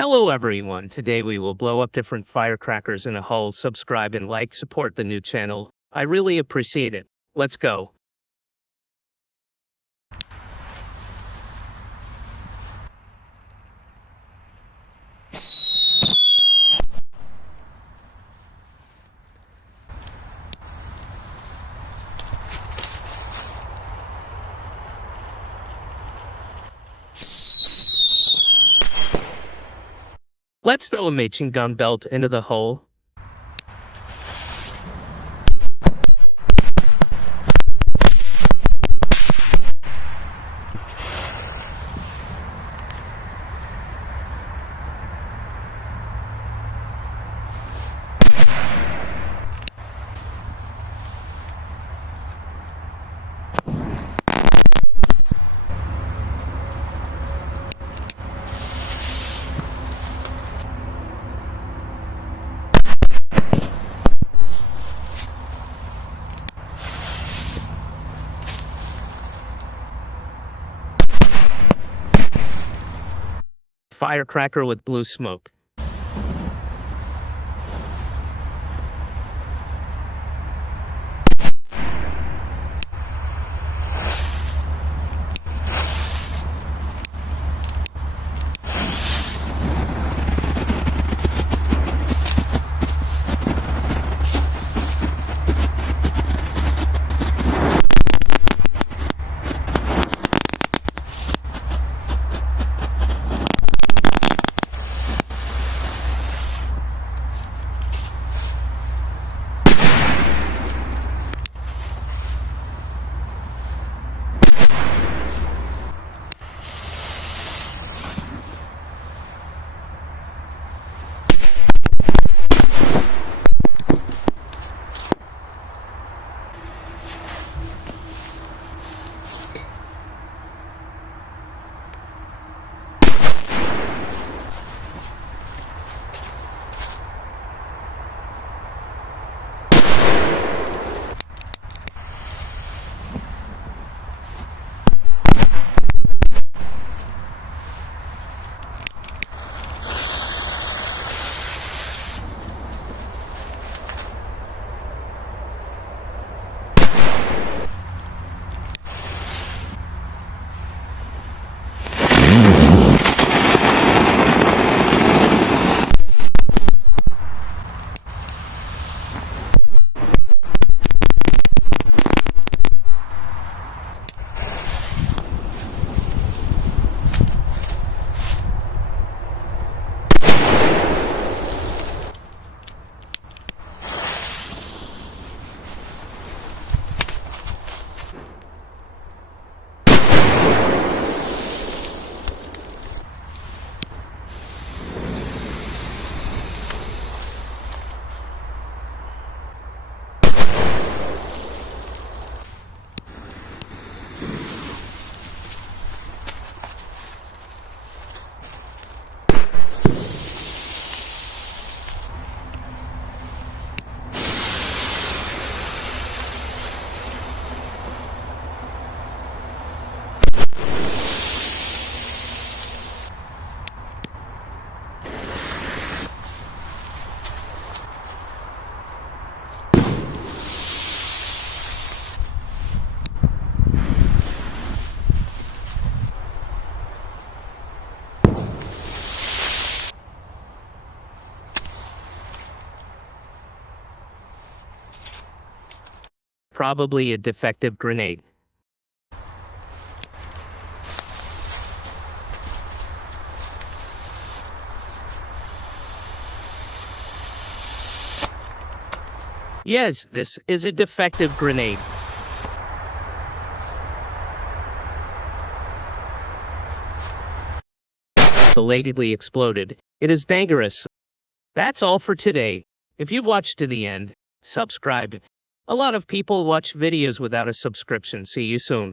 Hello everyone, today we will blow up different firecrackers in a hole. Subscribe and like, support the new channel. I really appreciate it. Let's go. Let's throw a machine gun belt into the hole. Firecracker with blue smoke. Probably a defective grenade. Yes, this is a defective grenade. Belatedly exploded. It is dangerous. That's all for today. If you've watched to the end, subscribe. A lot of people watch videos without a subscription. See you soon.